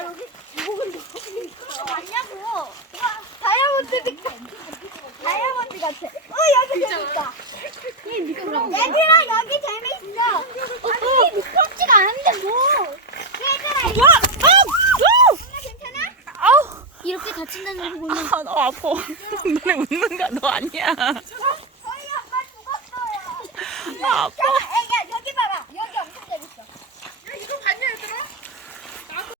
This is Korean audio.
와 여기 맞냐고. 와 다이아몬드 같아. 여기 재밌다. 얘들아 여기 재밌어. 아니 미끄럽지가 않은데 뭐. 얘들아 이거 괜찮아? 이렇게 다친다는 거 보면 너 아파. 너네 웃는 거 너 아니야. 저희 아빠 죽었어요. 나 아파.